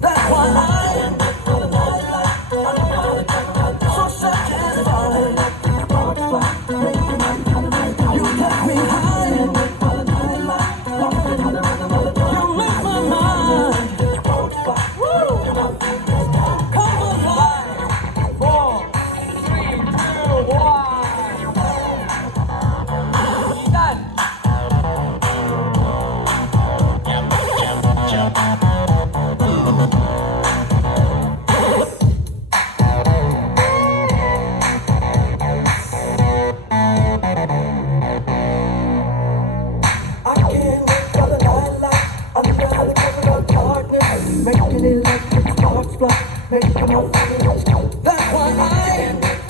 That's why I'm so satisfied. You get me high. You make my mind. Come alive. 4, 3, 2, 1. 鸡蛋。I can't wait for the nightlight. Under the cover of darkness, making electric sparks fly, making my feelings. That's why I